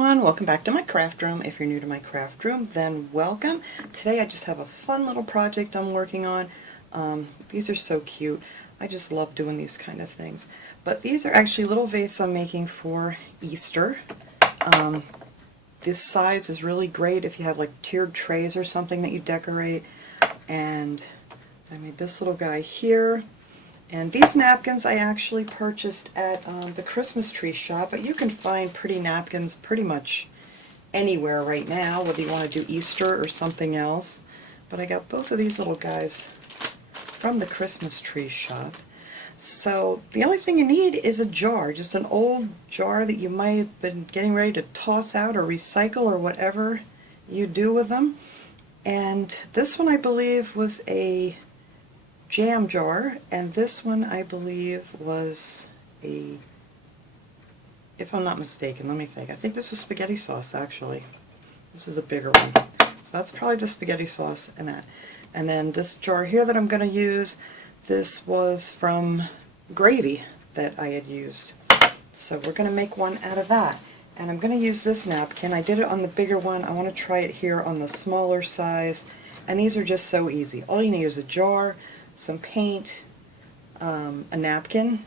everyone, welcome back to my craft room. If you're new to my craft room, then welcome. Today I just have a fun little project I'm working on. These are so cute. I just love doing these kind of things. But these are actually little vases I'm making for Easter. This size is really great if you have like tiered trays or something that you decorate. And I made this little guy here. And these napkins I actually purchased at the Christmas tree shop, but you can find pretty napkins pretty much anywhere right now, whether you want to do Easter or something else. But I got both of these little guys from the Christmas tree shop. So the only thing you need is a jar, just an old jar that you might have been getting ready to toss out or recycle or whatever you do with them. And this one I believe was a jam jar, and this one I believe was a, if I'm not mistaken, let me think, I think this was spaghetti sauce actually. This is a bigger one. So that's probably the spaghetti sauce and that. And then this jar here that I'm going to use, this was from gravy that I had used. So we're going to make one out of that. And I'm going to use this napkin. I did it on the bigger one. I want to try it here on the smaller size. And these are just so easy. All you need is a jar, some paint, a napkin,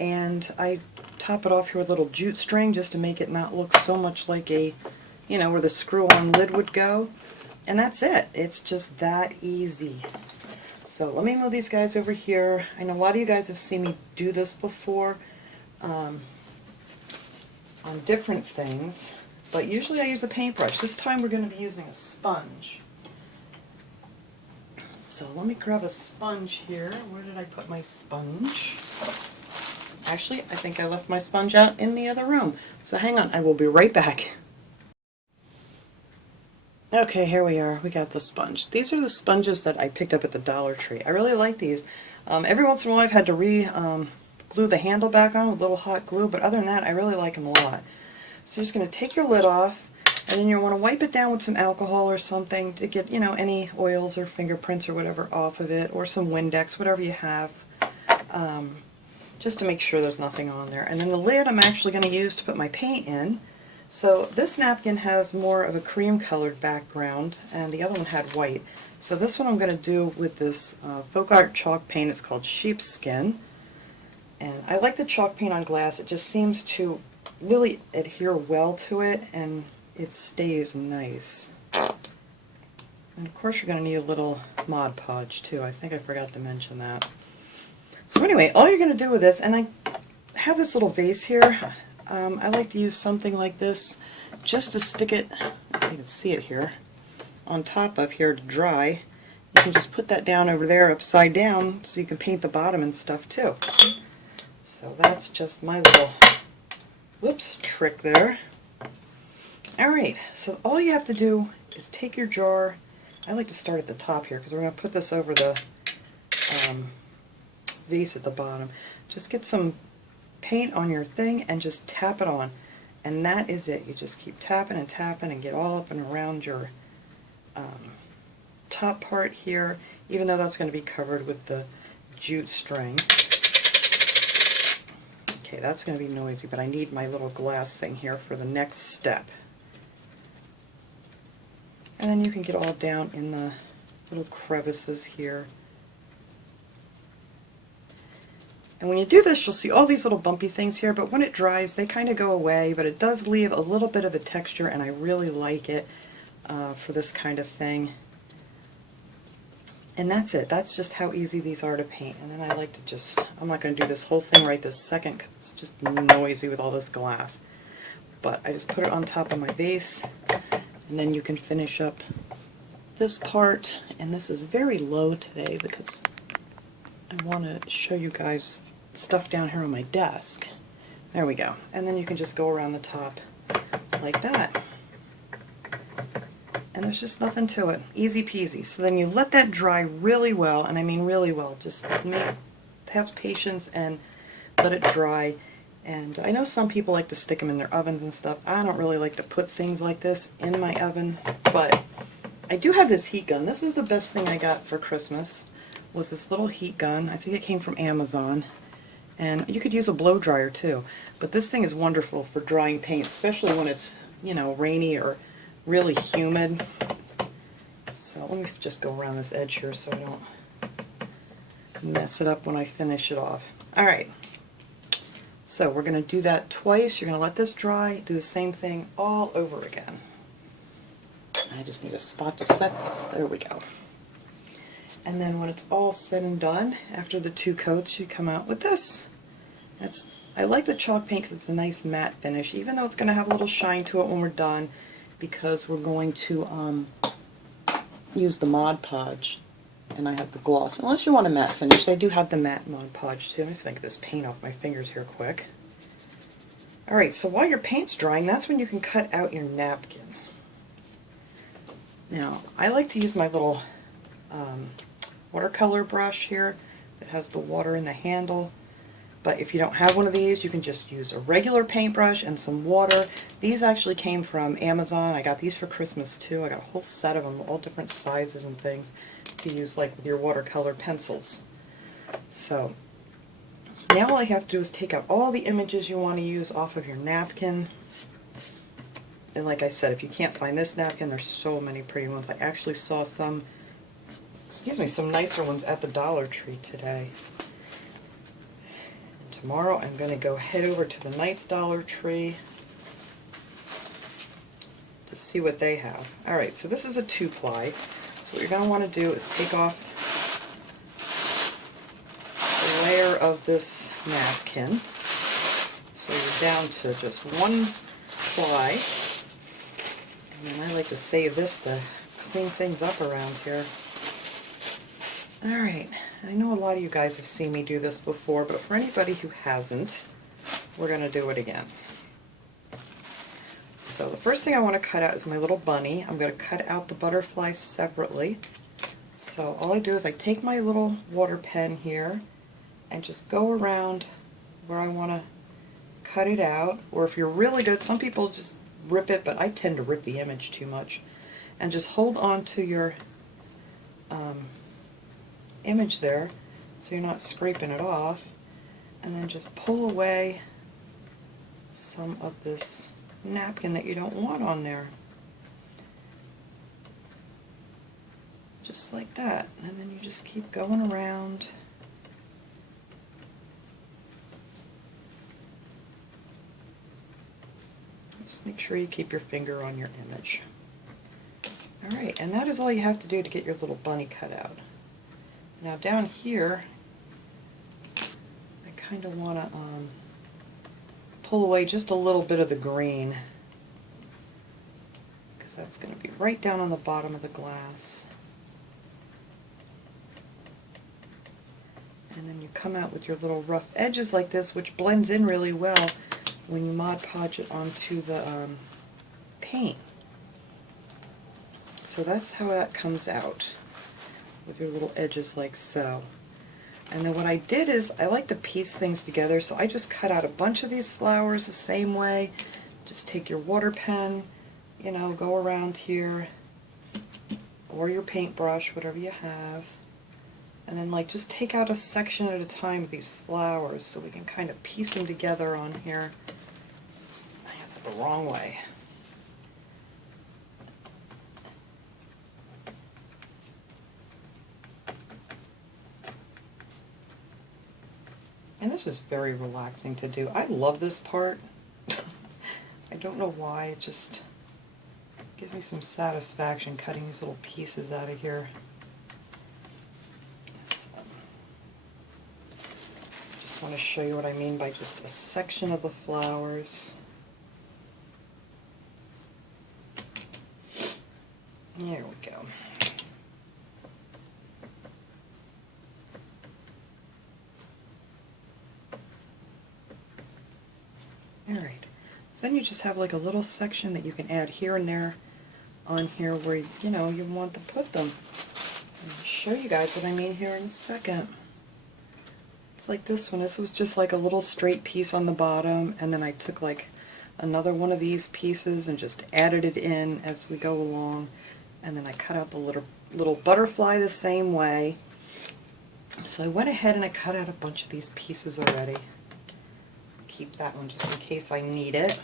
and I top it off here with a little jute string just to make it not look so much like a, you know, where the screw-on lid would go. And that's it. It's just that easy. So let me move these guys over here. I know a lot of you guys have seen me do this before on different things, but usually I use a paintbrush. This time we're going to be using a sponge. So let me grab a sponge here. Where did I put my sponge? Actually, I think I left my sponge out in the other room. So hang on, I will be right back. Okay, here we are. We got the sponge. These are the sponges that I picked up at the Dollar Tree. I really like these. Every once in a while I've had to glue the handle back on with a little hot glue, but other than that I really like them a lot. So you're just going to take your lid off, and then you want to wipe it down with some alcohol or something to get, you know, any oils or fingerprints or whatever off of it, or some Windex, whatever you have, just to make sure there's nothing on there. And then the lid I'm actually going to use to put my paint in. So this napkin has more of a cream colored background, and the other one had white. So this one I'm going to do with this folk art chalk paint. It's called Sheepskin. And I like the chalk paint on glass. It just seems to really adhere well to it, and it stays nice. And of course you're going to need a little Mod Podge too. I think I forgot to mention that. So anyway, all you're going to do with this, and I have this little vase here. I like to use something like this just to stick it, if you can see it here, on top of here to dry. You can just put that down over there upside down so you can paint the bottom and stuff too. So that's just my little, whoops, trick there. Alright, so all you have to do is take your jar. I like to start at the top here because we're going to put this over the vase at the bottom. Just get some paint on your thing and just tap it on. And that is it. You just keep tapping and tapping and get all up and around your top part here, even though that's going to be covered with the jute string. Okay, that's going to be noisy, but I need my little glass thing here for the next step. And then you can get all down in the little crevices here. And when you do this, you'll see all these little bumpy things here, but when it dries, they kind of go away, but it does leave a little bit of a texture, and I really like it for this kind of thing. And that's it. That's just how easy these are to paint. And then I like to just, I'm not going to do this whole thing right this second because it's just noisy with all this glass. But I just put it on top of my vase. And then you can finish up this part, and this is very low today because I want to show you guys stuff down here on my desk. There we go. And then you can just go around the top like that. And there's just nothing to it. Easy peasy. So then you let that dry really well, and I mean really well. Just have patience and let it dry. And I know some people like to stick them in their ovens and stuff. I don't really like to put things like this in my oven, but I do have this heat gun. This is the best thing I got for Christmas, was this little heat gun. I think it came from Amazon. And you could use a blow dryer too. But this thing is wonderful for drying paint, especially when it's you know, rainy or really humid. So let me just go around this edge here so I don't mess it up when I finish it off. Alright, so we're going to do that twice. You're going to let this dry, do the same thing all over again. I just need a spot to set this. There we go. And then when it's all said and done, after the 2 coats, you come out with this. I like the chalk paint because it's a nice matte finish, even though it's going to have a little shine to it when we're done, because we're going to use the Mod Podge, and I have the gloss. Unless you want a matte finish, they do have the matte Mod Podge too. Let me just get this paint off my fingers here quick. Alright, so while your paint's drying, that's when you can cut out your napkin. Now, I like to use my little watercolor brush here that has the water in the handle. But if you don't have one of these, you can just use a regular paintbrush and some water. These actually came from Amazon. I got these for Christmas too. I got a whole set of them, all different sizes and things to use like with your watercolor pencils. So now all I have to do is take out all the images you want to use off of your napkin. And like I said, if you can't find this napkin, there's so many pretty ones. I actually saw some nicer ones at the Dollar Tree today. Tomorrow I'm going to go head over to the nice Dollar Tree to see what they have. Alright, so this is a 2-ply. So what you're going to want to do is take off a layer of this napkin. So you're down to just 1 ply. And then I like to save this to clean things up around here. Alright, I know a lot of you guys have seen me do this before, but for anybody who hasn't, we're going to do it again. So the first thing I want to cut out is my little bunny. I'm going to cut out the butterfly separately. So all I do is I take my little water pen here and just go around where I want to cut it out. Or if you're really good, some people just rip it, but I tend to rip the image too much. And just hold on to your image there so you're not scraping it off, and then just pull away some of this napkin that you don't want on there. Just like that. And then you just keep going around. Just make sure you keep your finger on your image. Alright, and that is all you have to do to get your little bunny cut out. Now down here, I kind of want to pull away just a little bit of the green, because that's going to be right down on the bottom of the glass. And then you come out with your little rough edges like this, which blends in really well when you Mod Podge it onto the paint. So that's how that comes out, with your little edges like so. And then what I did is, I like to piece things together, so I just cut out a bunch of these flowers the same way. Just take your water pen, you know, go around here, or your paintbrush, whatever you have, and then like just take out a section at a time of these flowers so we can kind of piece them together on here. I have it the wrong way. And this is very relaxing to do. I love this part. I don't know why, it just gives me some satisfaction cutting these little pieces out of here. So, just want to show you what I mean by just a section of the flowers. There we go. Alright, so then you just have like a little section that you can add here and there on here where, you know, you want to put them. I'll show you guys what I mean here in a second. It's like this one. This was just like a little straight piece on the bottom, and then I took like another one of these pieces and just added it in as we go along, and then I cut out the little butterfly the same way. So I went ahead and I cut out a bunch of these pieces already. Keep that one just in case I need it.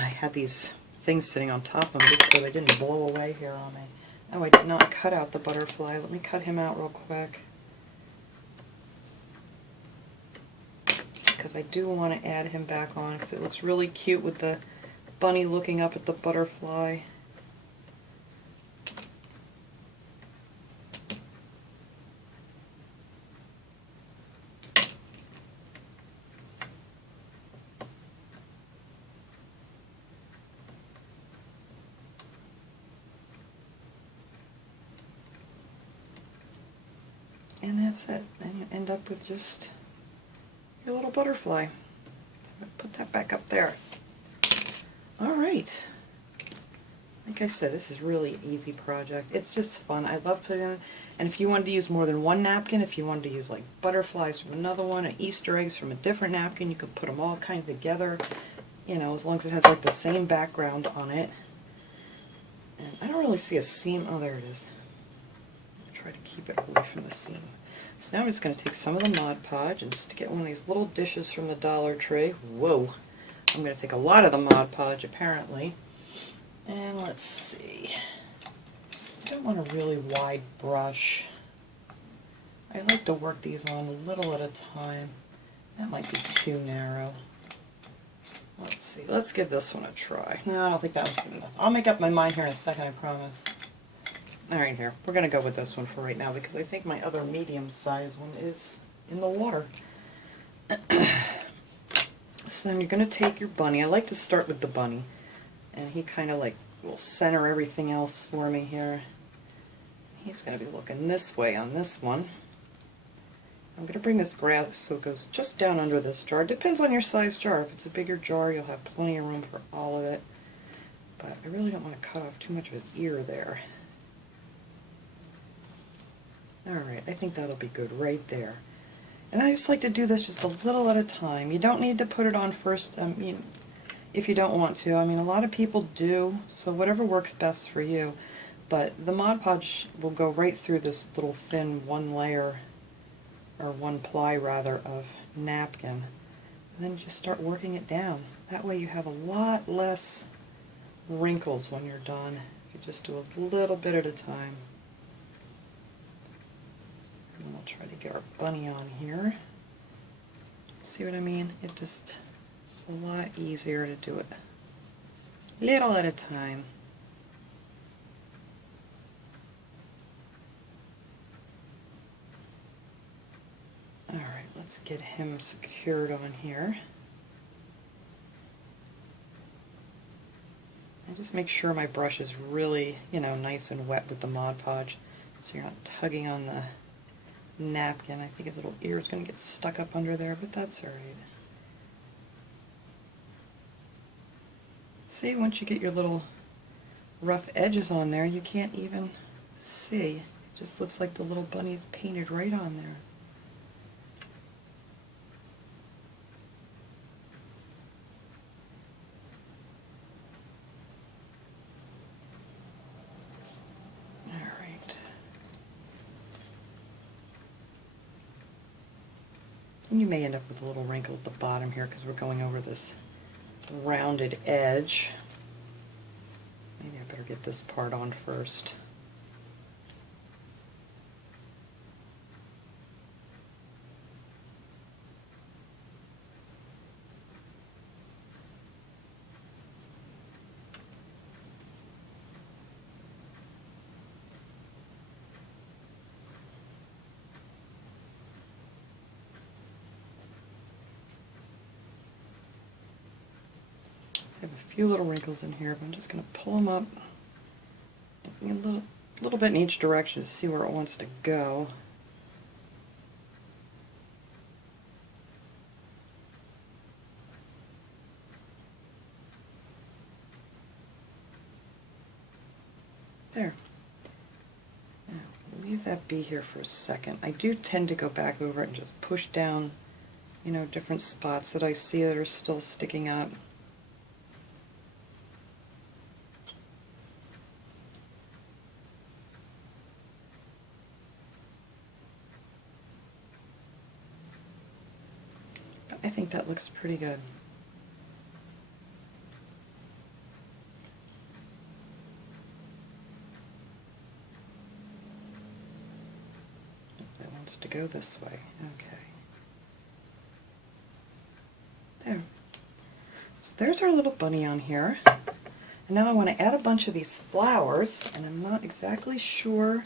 had these things sitting on top of them just so they didn't blow away here on me. Oh, I did not cut out the butterfly. Let me cut him out real quick, because I do want to add him back on because it looks really cute with the bunny looking up at the butterfly. And that's it. Then you end up with just your little butterfly. Put that back up there. Alright. Like I said, this is really an easy project. It's just fun. I love putting it. And if you wanted to use more than one napkin, if you wanted to use like butterflies from another one, or Easter eggs from a different napkin, you could put them all kind of together. You know, as long as it has like the same background on it. And I don't really see a seam. Oh, there it is. Try to keep it away from the seam. So now I'm just going to take some of the Mod Podge and stick it in one of these little dishes from the Dollar Tree. Whoa! I'm going to take a lot of the Mod Podge apparently. And let's see. I don't want a really wide brush. I like to work these on a little at a time. That might be too narrow. Let's see. Let's give this one a try. No, I don't think that was good enough. I'll make up my mind here in a second, I promise. Alright, here. We're going to go with this one for right now because I think my other medium-sized one is in the water. So then you're going to take your bunny. I like to start with the bunny. And he kind of like will center everything else for me here. He's going to be looking this way on this one. I'm going to bring this grass so it goes just down under this jar. It depends on your size jar. If it's a bigger jar, you'll have plenty of room for all of it. But I really don't want to cut off too much of his ear there. Alright, I think that'll be good right there. And I just like to do this just a little at a time. You don't need to put it on first if you don't want to. I mean, a lot of people do, so whatever works best for you. But the Mod Podge will go right through this little thin one layer, or one ply rather, of napkin. And then just start working it down. That way you have a lot less wrinkles when you're done. If you just do a little bit at a time. And we'll try to get our bunny on here. See what I mean? It just a lot easier to do it little at a time. Alright, let's get him secured on here. And just make sure my brush is really, nice and wet with the Mod Podge so you're not tugging on the napkin. I think his little ear is going to get stuck up under there, but that's alright. See, once you get your little rough edges on there, you can't even see. It just looks like the little bunny is painted right on there. And you may end up with a little wrinkle at the bottom here because we're going over this rounded edge. Maybe I better get this part on first. I have a few little wrinkles in here, but I'm just going to pull them up a little bit in each direction to see where it wants to go. There. Now, leave that be here for a second. I do tend to go back over it and just push down, different spots that I see that are still sticking up. I think that looks pretty good. wants to go this way. Okay. There. So there's our little bunny on here. And now I want to add a bunch of these flowers, and I'm not exactly sure.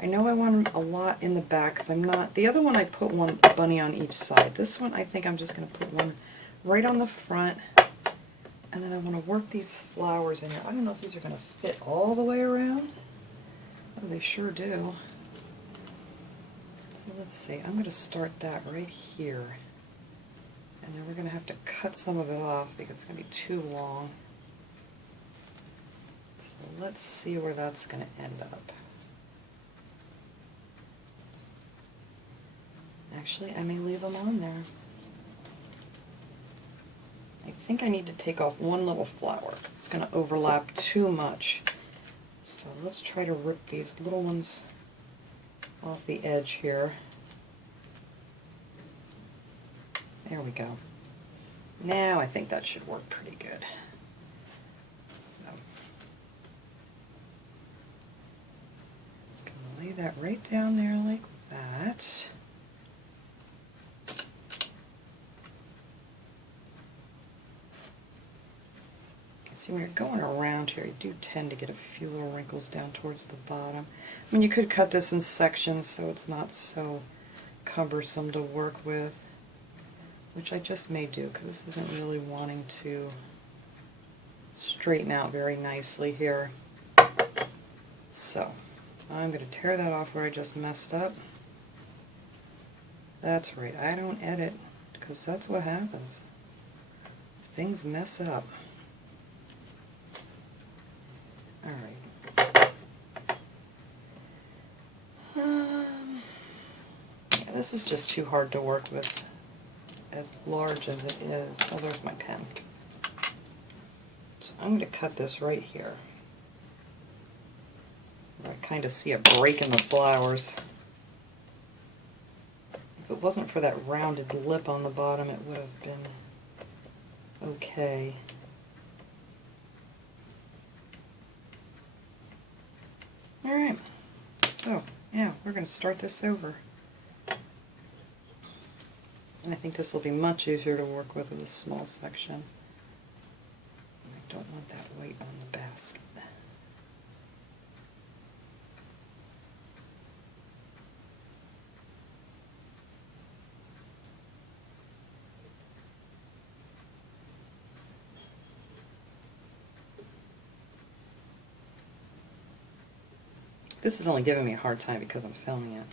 I know I want a lot in the back because I'm not. The other one I put one bunny on each side. This one I think I'm just going to put one right on the front. And then I want to work these flowers in here. I don't know if these are going to fit all the way around. Oh, they sure do. So let's see. I'm going to start that right here. And then we're going to have to cut some of it off because it's going to be too long. So let's see where that's going to end up. Actually, I may leave them on there. I think I need to take off one little flower. It's going to overlap too much. So let's try to rip these little ones off the edge here. There we go. Now I think that should work pretty good. So just going to lay that right down there like that. See, when you're going around here, you do tend to get a few little wrinkles down towards the bottom. I mean, you could cut this in sections so it's not so cumbersome to work with, which I just may do because this isn't really wanting to straighten out very nicely here. So, I'm going to tear that off where I just messed up. That's right, I don't edit because that's what happens. Things mess up. Alright. Yeah, this is just too hard to work with, as large as it is. Oh, there's my pen. So I'm going to cut this right here. I kind of see a break in the flowers. If it wasn't for that rounded lip on the bottom, it would have been okay. Alright, so yeah, we're going to start this over. And I think this will be much easier to work with a small section. I don't want that weight on the basket. This is only giving me a hard time because I'm filming it.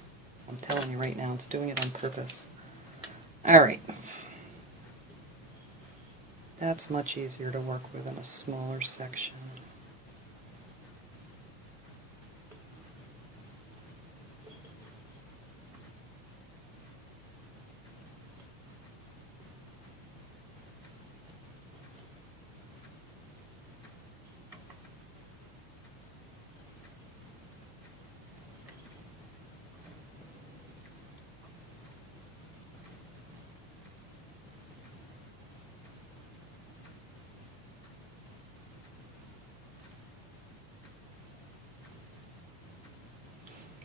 I'm telling you right now, it's doing it on purpose. Alright. That's much easier to work with in a smaller section.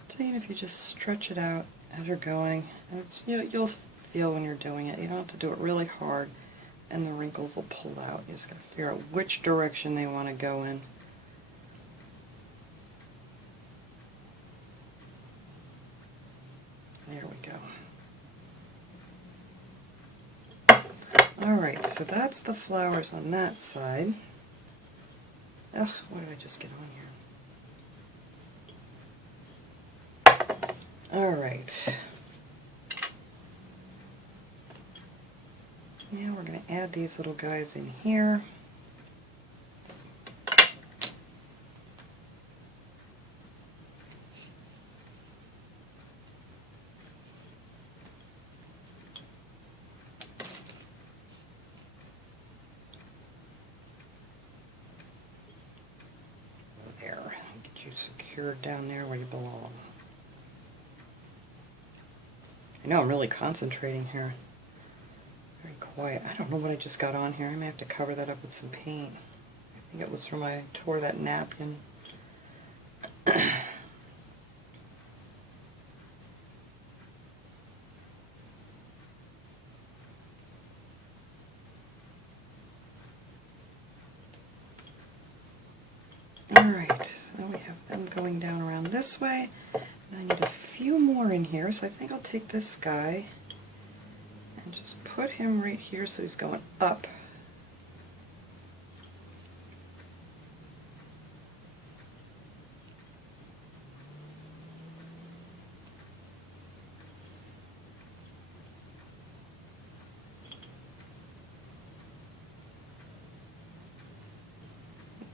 So if you just stretch it out as you're going, and it's, you'll feel when you're doing it. You don't have to do it really hard, and the wrinkles will pull out. You just got to figure out which direction they want to go in. There we go. Alright, so that's the flowers on that side. Ugh, what did I just get on here? Alright. Now we're going to add these little guys in here. There. Get you secured down there where you belong. I know I'm really concentrating here. Very quiet. I don't know what I just got on here. I may have to cover that up with some paint. I think it was from I tore that napkin. Alright, so we have them going down around this way. And I need a few more in here, so I think I'll take this guy and just put him right here so he's going up.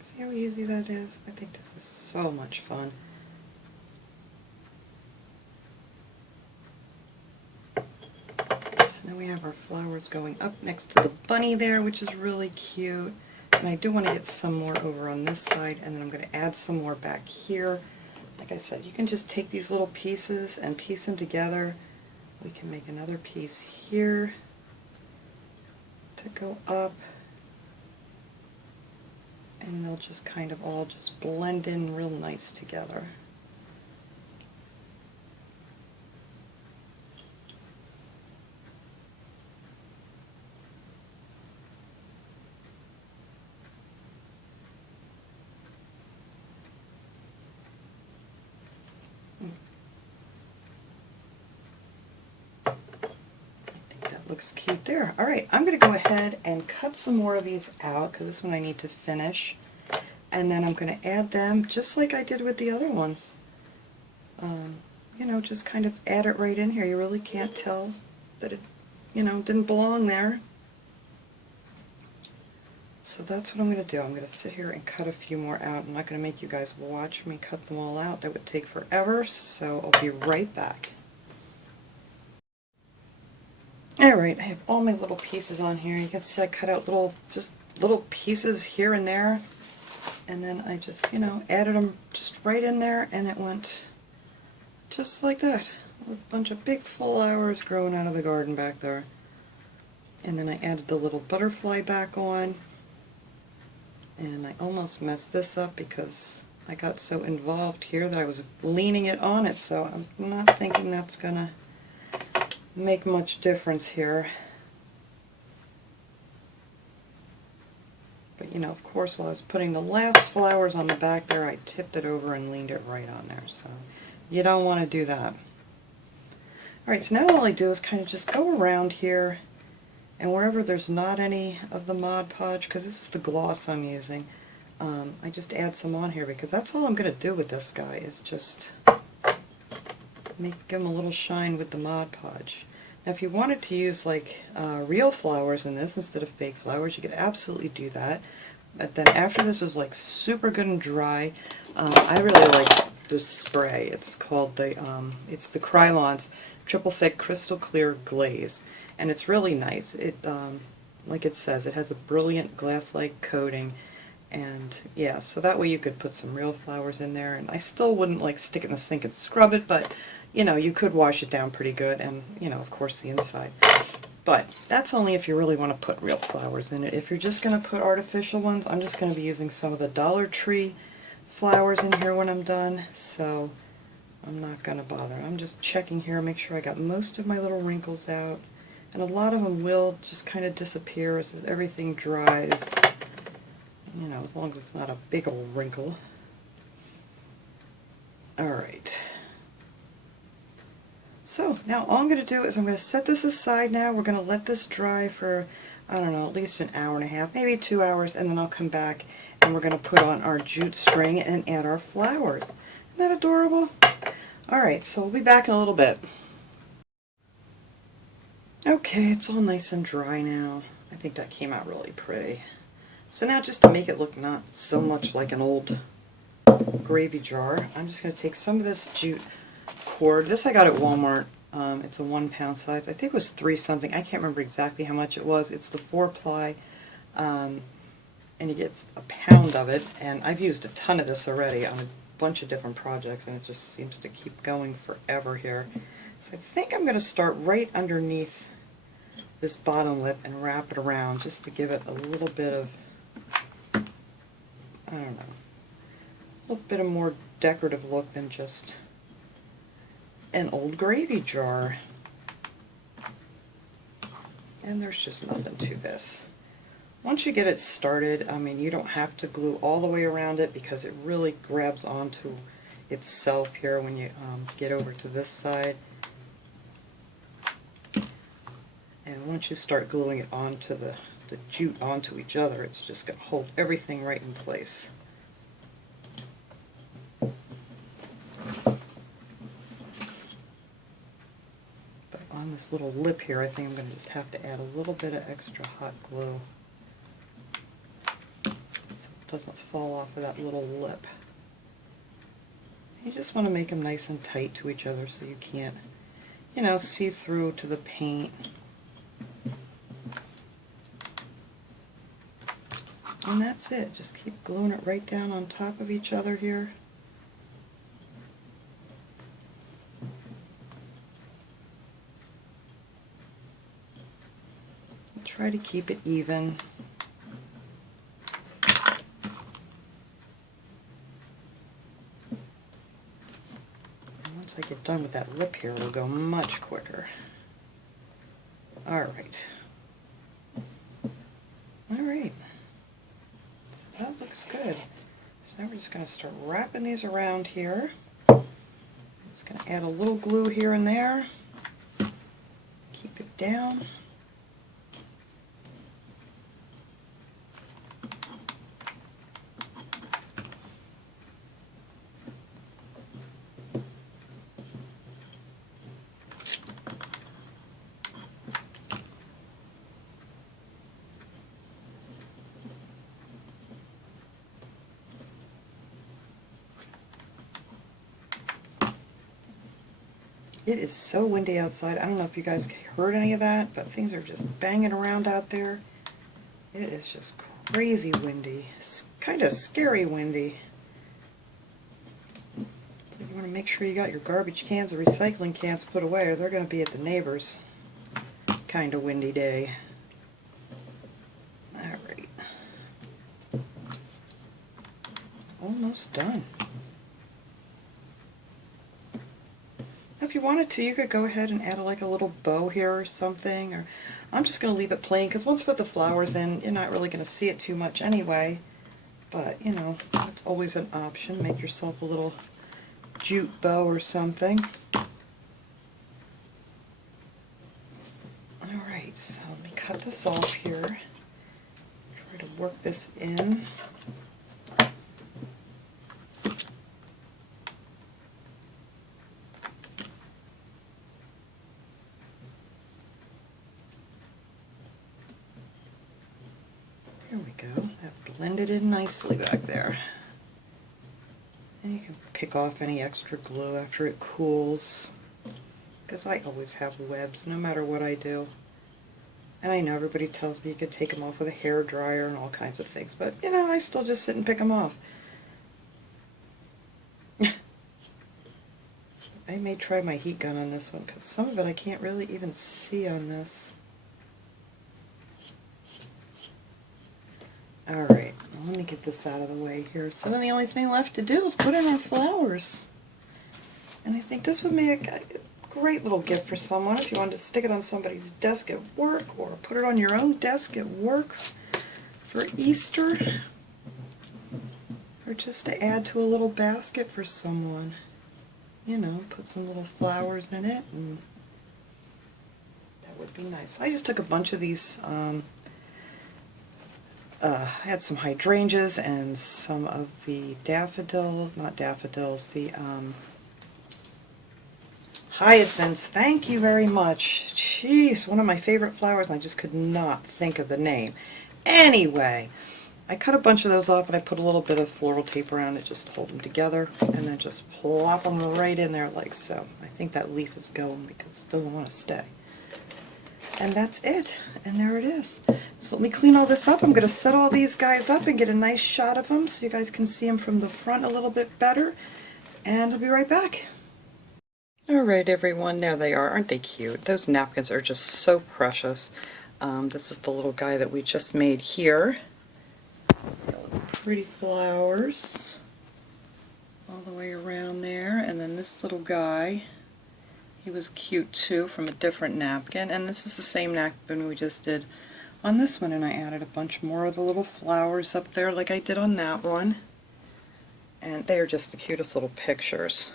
See how easy that is? I think this is so much fun. So now we have our flowers going up next to the bunny there, which is really cute. And I do want to get some more over on this side, and then I'm going to add some more back here. Like I said, you can just take these little pieces and piece them together. We can make another piece here to go up. And they'll just kind of all just blend in real nice together. I think that looks cute there. Alright, I'm going to go ahead and cut some more of these out because this one I need to finish. And then I'm going to add them just like I did with the other ones. You know, just kind of add it right in here. You really can't tell that it, you know, didn't belong there. So that's what I'm going to do. I'm going to sit here and cut a few more out. I'm not going to make you guys watch me cut them all out. That would take forever, so I'll be right back. Alright, I have all my little pieces on here. You can see I cut out just little pieces here and there. And then I just, you know, added them just right in there, and it went just like that. A bunch of big flowers growing out of the garden back there. And then I added the little butterfly back on. And I almost messed this up because I got so involved here that I was leaning it on it, so I'm not thinking that's gonna make much difference here. But you know, of course, while I was putting the last flowers on the back there, I tipped it over and leaned it right on there, so you don't want to do that. Alright, so now all I do is kind of just go around here, and wherever there's not any of the Mod Podge, because this is the gloss I'm using, I just add some on here because that's all I'm going to do with this guy, is just give him a little shine with the Mod Podge. Now if you wanted to use like real flowers in this instead of fake flowers, you could absolutely do that. But then after this is like super good and dry, I really like this spray. It's called it's the Krylon's Triple Thick Crystal Clear Glaze, and it's really nice. It like it says, it has a brilliant glass-like coating, and yeah, so that way you could put some real flowers in there. And I still wouldn't like stick it in the sink and scrub it, but you know, you could wash it down pretty good, and you know, of course, the inside. But that's only if you really want to put real flowers in it. If you're just going to put artificial ones, I'm just going to be using some of the Dollar Tree flowers in here when I'm done, so I'm not going to bother. I'm just checking here, make sure I got most of my little wrinkles out, and a lot of them will just kind of disappear as everything dries, you know, as long as it's not a big old wrinkle. Alright. So now all I'm going to do is I'm going to set this aside now. We're going to let this dry for, I don't know, at least an hour and a half, maybe 2 hours, and then I'll come back and we're going to put on our jute string and add our flowers. Isn't that adorable? Alright, so we'll be back in a little bit. Okay, it's all nice and dry now. I think that came out really pretty. So now, just to make it look not so much like an old gravy jar, I'm just going to take some of this jute cord. This I got at Walmart. It's a 1 pound size. I think it was 3 something. I can't remember exactly how much it was. It's the 4-ply, and you get a pound of it. And I've used a ton of this already on a bunch of different projects, and it just seems to keep going forever here. So I think I'm going to start right underneath this bottom lip and wrap it around just to give it a little bit of, I don't know, a little bit of more decorative look than just an old gravy jar. And there's just nothing to this. Once you get it started, I mean, you don't have to glue all the way around it because it really grabs onto itself here when you get over to this side. And once you start gluing it onto the jute onto each other, it's just going to hold everything right in place. But on this little lip here, I think I'm going to just have to add a little bit of extra hot glue so it doesn't fall off of that little lip. You just want to make them nice and tight to each other so you can't, you know, see through to the paint. And that's it. Just keep gluing it right down on top of each other here. And try to keep it even. And once I get done with that lip here, it'll go much quicker. Alright. Alright. That looks good. So now we're just going to start wrapping these around here. Just going to add a little glue here and there. Keep it down. It is so windy outside. I don't know if you guys heard any of that, but things are just banging around out there. It is just crazy windy. It's kind of scary windy. You want to make sure you got your garbage cans or recycling cans put away, or they're going to be at the neighbor's. Kind of windy day. Alright. Almost done. If you wanted to, you could go ahead and add like a little bow here or something, or I'm just going to leave it plain because once you put the flowers in, you're not really going to see it too much anyway. But, you know, that's always an option. Make yourself a little jute bow or something. Alright, so let me cut this off here. Try to work this in. There we go. That blended in nicely back there. And you can pick off any extra glue after it cools, because I always have webs no matter what I do. And I know everybody tells me you could take them off with a hair dryer and all kinds of things, but you know, I still just sit and pick them off. I may try my heat gun on this one because some of it I can't really even see on this. Alright, well, let me get this out of the way here. So then the only thing left to do is put in our flowers. And I think this would make a great little gift for someone if you wanted to stick it on somebody's desk at work or put it on your own desk at work for Easter. Or just to add to a little basket for someone. You know, put some little flowers in it, and that would be nice. I just took a bunch of these. I had some hydrangeas and some of the daffodils, not daffodils, the hyacinths. Thank you very much. Jeez, one of my favorite flowers, and I just could not think of the name. Anyway, I cut a bunch of those off and I put a little bit of floral tape around it just to hold them together, and then just plop them right in there like so. I think that leaf is going because it doesn't want to stay. And that's it, and there it is. So let me clean all this up. I'm going to set all these guys up and get a nice shot of them so you guys can see them from the front a little bit better, and I'll be right back. Alright everyone, there they are. Aren't they cute? Those napkins are just so precious. This is the little guy that we just made here. See all those pretty flowers all the way around there, and then this little guy. He was cute too, from a different napkin, and this is the same napkin we just did on this one, and I added a bunch more of the little flowers up there like I did on that one. And they are just the cutest little pictures.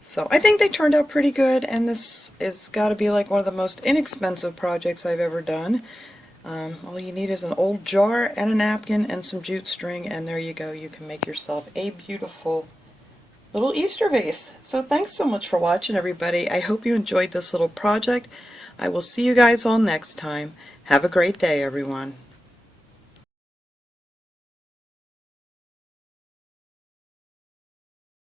So I think they turned out pretty good, and this is got to be like one of the most inexpensive projects I've ever done. All you need is an old jar and a napkin and some jute string, and there you go. You can make yourself a beautiful little Easter vase. So thanks so much for watching, everybody. I hope you enjoyed this little project. I will see you guys all next time. Have a great day, everyone.